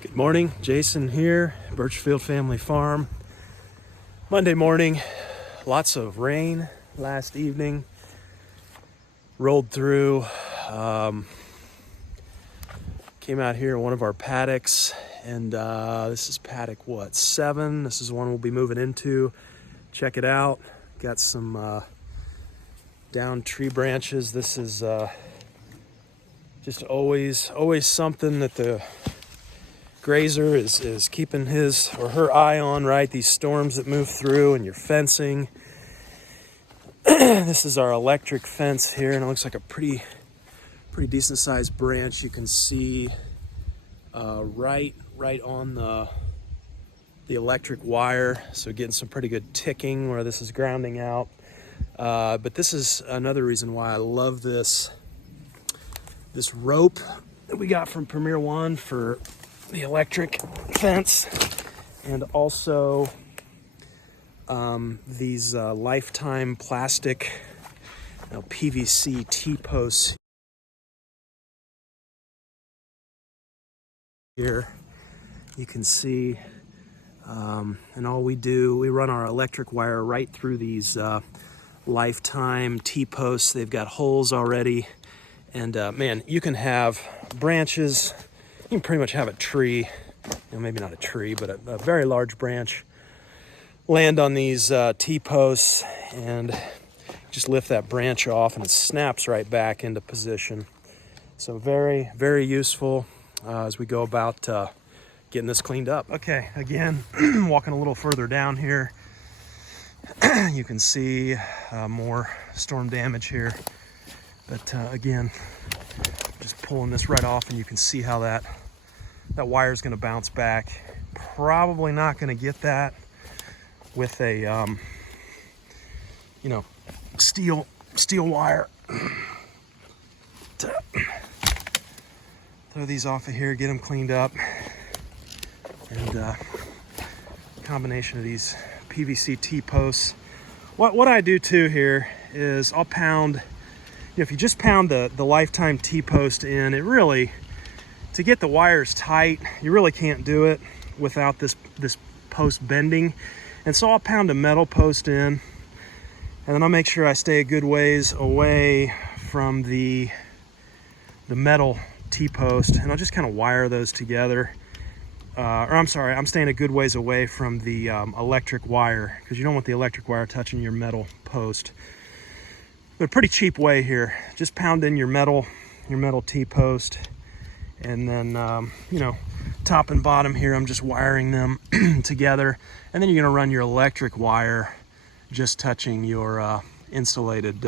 Good morning, Jason here, Birchfield Family Farm. Monday morning, lots of rain last evening. Rolled through, came out here in one of our paddocks, and this is paddock 7. This is the one we'll be moving into. Check it out. Got some down tree branches. This is just always something that the grazer is keeping his or her eye on, right? These storms that move through and your fencing. This is our electric fence here, and it looks like a pretty decent sized branch. You can see right on the electric wire, so getting some pretty good ticking where this is grounding out. But this is another reason why I love this rope that we got from Premier One for the electric fence, and also these lifetime plastic PVC T-posts here. You can see, and all we run our electric wire right through these lifetime T-posts. They've got holes already, and man, you can have branches. You can pretty much have a tree, maybe not a tree, but a very large branch land on these T-posts, and just lift that branch off and it snaps right back into position. So very, very useful as we go about getting this cleaned up. Okay, again, walking a little further down here, you can see more storm damage here. But again, just pulling this right off, and you can see how that wire is going to bounce back. Probably not going to get that with a steel wire. Throw these off of here, get them cleaned up, and combination of these PVC T-posts. What I do too here is I'll pound. If you just pound the lifetime T-post in, it really, to get the wires tight, you really can't do it without this post bending. And so I'll pound a metal post in, and then I'll make sure I stay a good ways away from the metal T-post, and I'll just kind of wire those together. I'm staying a good ways away from the electric wire, because you don't want the electric wire touching your metal post. But a pretty cheap way here, just pound in your metal T-post, and then top and bottom here, I'm just wiring them together, and then you're going to run your electric wire just touching your insulated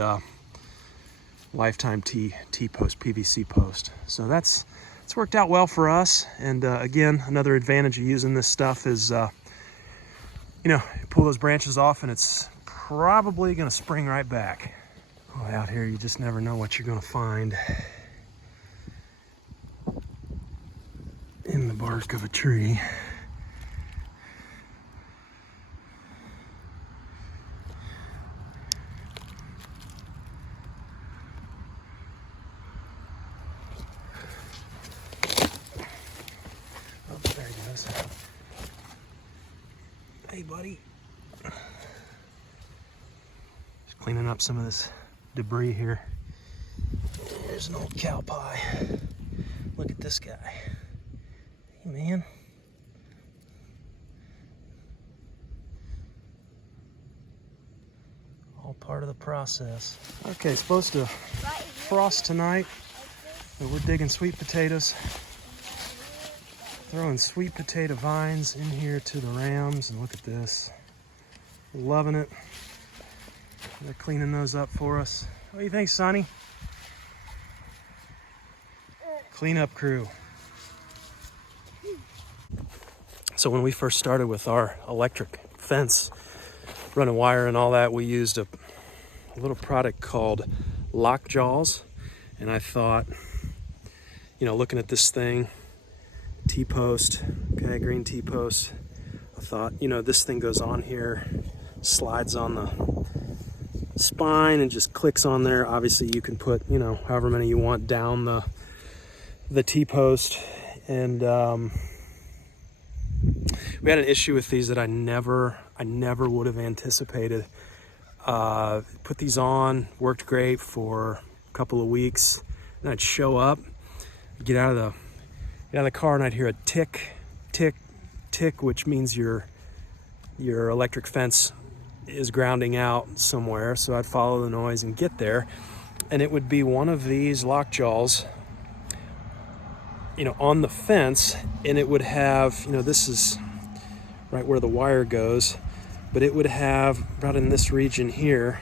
lifetime T-post, PVC post. So it's worked out well for us. And again, another advantage of using this stuff is pull those branches off and it's probably going to spring right back. Oh, out here, you just never know what you're going to find in the bark of a tree. Oh, there he goes. Hey, buddy. Just cleaning up some of this debris here. There's an old cow pie. Look at this guy. Hey, man. All part of the process. Okay, supposed to frost tonight, but we're digging sweet potatoes. Throwing sweet potato vines in here to the rams, and look at this. Loving it. They're cleaning those up for us. What do you think, Sonny? Cleanup crew. So when we first started with our electric fence, running wire and all that, we used a little product called Lockjaws. And I thought, looking at this thing, T-post, okay, green T-post, I thought, this thing goes on here, slides on the spine and just clicks on there. Obviously you can put, however many you want down the T-post, and we had an issue with these that I never would have anticipated. Put these on, worked great for a couple of weeks. Then I'd show up, get out of the car, and I'd hear a tick, tick, tick, which means your electric fence is grounding out somewhere. So I'd follow the noise and get there, and it would be one of these Lockjaws, on the fence, and it would have, this is right where the wire goes, but it would have right in this region here.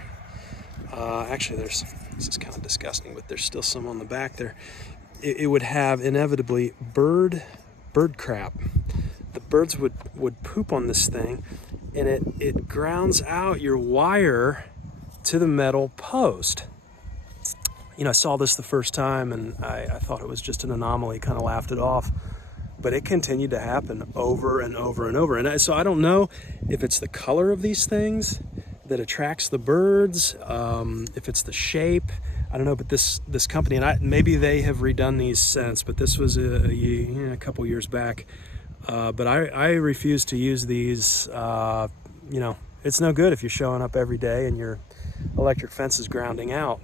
Actually, this is kind of disgusting, but there's still some on the back there. It would have inevitably bird crap. The birds would poop on this thing, and it grounds out your wire to the metal post. I saw this the first time, and I thought it was just an anomaly, kind of laughed it off. But it continued to happen over and over and over. And so I don't know if it's the color of these things that attracts the birds, if it's the shape. I don't know, but this company, and maybe they have redone these since, but this was a couple years back. But I refuse to use these. It's no good if you're showing up every day and your electric fence is grounding out.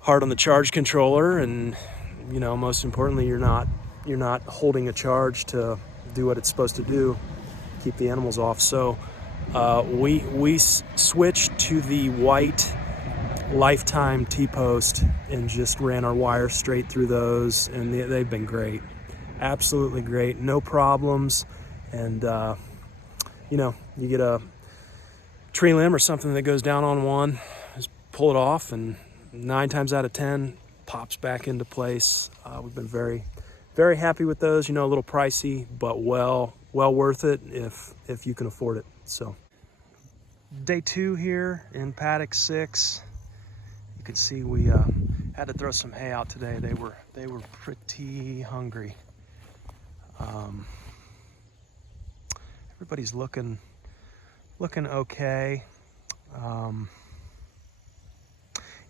Hard on the charge controller, and most importantly, you're not holding a charge to do what it's supposed to do, keep the animals off. So we switched to the white lifetime T-post and just ran our wire straight through those, and they've been great, absolutely great, no problems. And you get a tree limb or something that goes down on one, just pull it off, and 9 times out of 10 pops back into place. We've been very, very happy with those. A little pricey, but well worth it if you can afford it. So day 2 here in paddock 6. You can see we had to throw some hay out today. They were pretty hungry. Everybody's looking okay.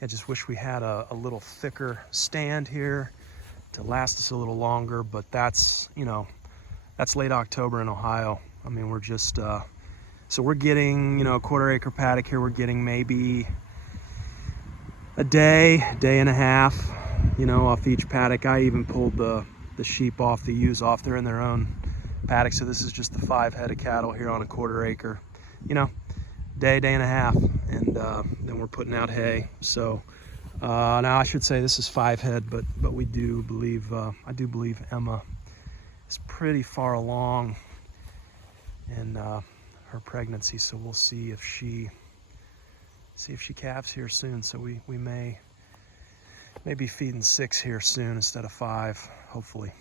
I just wish we had a little thicker stand here to last us a little longer, but that's late October in Ohio. I mean, we're just so we're getting a 1/4 acre paddock here. We're getting maybe a day and a half off each paddock. I even pulled the sheep off, the ewes off. They're in their own paddock, so this is just the 5 head of cattle here on a 1/4 acre. Day and a half, and then we're putting out hay. So now I should say this is 5 head, but we do believe I do believe Emma is pretty far along in her pregnancy, so we'll see if she calves here soon. So we may be feeding 6 here soon instead of 5, hopefully.